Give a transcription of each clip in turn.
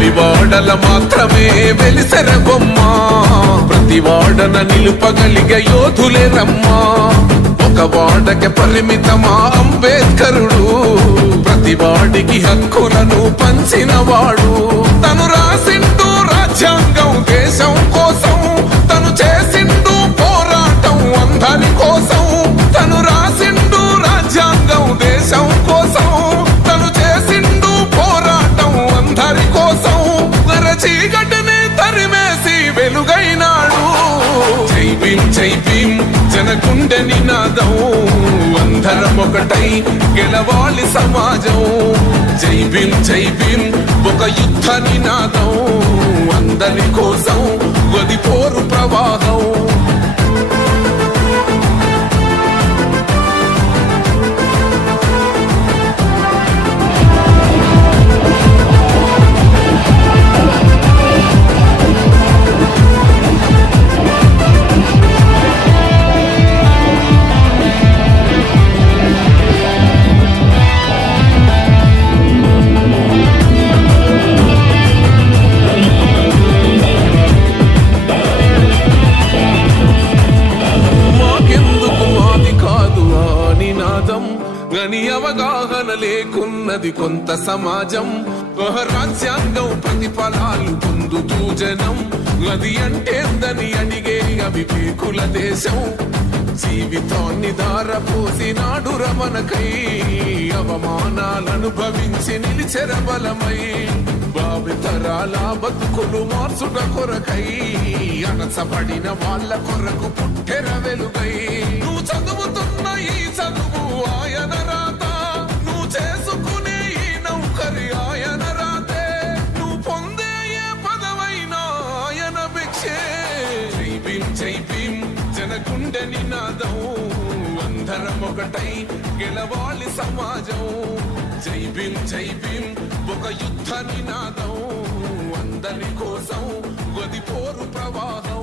వెలివాడల మాత్రమే వెలిసెర బొమ్మ, ప్రతి వాడన నిలుపగలిగే యోధులే రమ్మా. ఒక వాడకి పరిమితమా అంబేద్కరుడు, ప్రతి వాడికి హక్కులను పంచినవాడు. తను రాసిండు రాజ్యాంగం దేశం కోసం, తను చేసిండు పోరాటం అందరి కోసం. తను రాసిండు రాజ్యాంగం దేశం కోసం, తను చేసిండు పోరాటం అందరి కోసం. చీకటిని తరిమేసి వెలుగైనాడు. జై భీమ్ జై భీమ్ జనగుండె నినాదం, అందరం ఒకటై గెలవాలి సమాజం. జై భీమ్ జై భీమ్ ఒక యుద్ధ నినాదం, అందరి కోసం గది పోరు ప్రవాహం. గని అవగాహన లేకున్నది కొంత సమాజం. రాజ్యాంగం ప్రతిఫలాలు పొందుతూ జనం, అది అంటేందని అడిగే అవివేకుల దేశం. జీవితాన్ని దారపోసినాడు రమణకై, అవమానాలనుభవించి నిలిచెర బలమై. భావితరాల బతుకులు మార్చుట కొరకై, అనసబడిన వాళ్ళ కొరకు పుట్టెర వెలుగై. నువ్వు చదువుతున్న ఈ చదువు ఆయన రాత, నువ్వు చేసుకునే ఈ నౌకరి ఆయన రాతే, నువ్వు పొందే ఏ పదవైనా ఆయన భిక్షే. జై భీమ్ జై భీమ్ జనగుండె నినాదం, అందరం ఒకటై గెలవాలి సమాజం. జై భీమ్ జై భీమ్ ఒక యుద్ధ నినాదం, అందరి కోసం గది పోరు ప్రవాహం.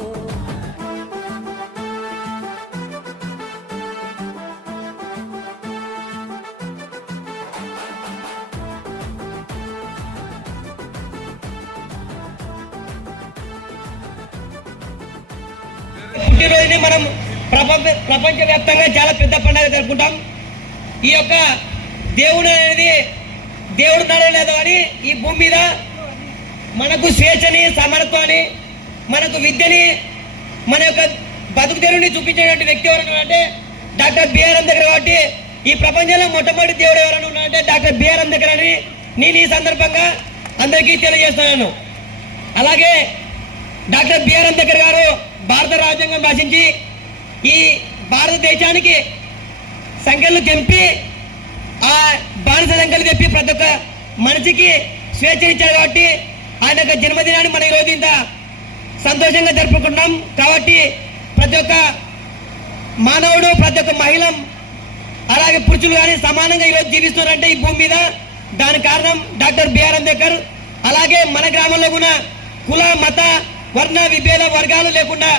పుట్టినరోజుని మనం ప్రపంచవ్యాప్తంగా చాలా పెద్ద పండుగ జరుపుకుంటాం. ఈ యొక్క దేవుడు అనేది దేవుడు ఉన్నాడో లేదో అని ఈ భూమి మీద మనకు స్వేచ్ఛని, సమానత్వాన్ని, మనకు విద్యని, మన యొక్క బతుకు తెరువుని చూపించేటువంటి వ్యక్తి ఎవరైనా అంటే డాక్టర్ బిఆర్ అంబేద్కర్. కాబట్టి ఈ ప్రపంచంలో మొట్టమొదటి దేవుడు ఎవరైనా ఉన్నారంటే డాక్టర్ బిఆర్ అంబేద్కర్ అని నేను ఈ సందర్భంగా అందరికీ తెలియజేస్తున్నాను. అలాగే డాక్టర్ బిఆర్ అంబేద్కర్ గారు భారత రాజ్యాంగం రచించి ఈ భారతదేశానికి సంఖ్యలు తెంపి, ఆ బానిస సంఖ్యలు తెప్పి ప్రతి ఒక్క మనిషికి స్వేచ్ఛనిచ్చాడు. కాబట్టి ఆయన యొక్క జన్మదినాన్ని మనం ఈరోజు ఇంత సంతోషంగా జరుపుకుంటున్నాం. కాబట్టి ప్రతి ఒక్క మానవుడు, ప్రతి ఒక్క మహిళ, అలాగే పురుషులు కానీ సమానంగా ఈరోజు జీవిస్తున్నారంటే ఈ భూమి మీద దానికి కారణం డాక్టర్ బిఆర్ అంబేద్కర్. అలాగే మన గ్రామంలో కూడా కుల, మత, వర్ణ విభేద వర్గాలు లేకుండా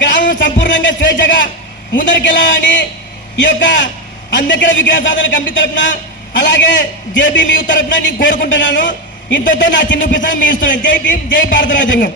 గ్రామం సంపూర్ణంగా స్వేచ్ఛగా ముందరికెళ్ళాలని ఈ యొక్క అంబేద్కర్ విగ్రహ సాధన కమిటీ తరఫున, అలాగే జై భీమ్ యూత్ తరఫున నేను కోరుకుంటున్నాను. ఇంతతో నా చిన్న పిస్తాను మీ ఇస్తున్నాను. జై భీమ్, జై భారత రాజ్యాంగం.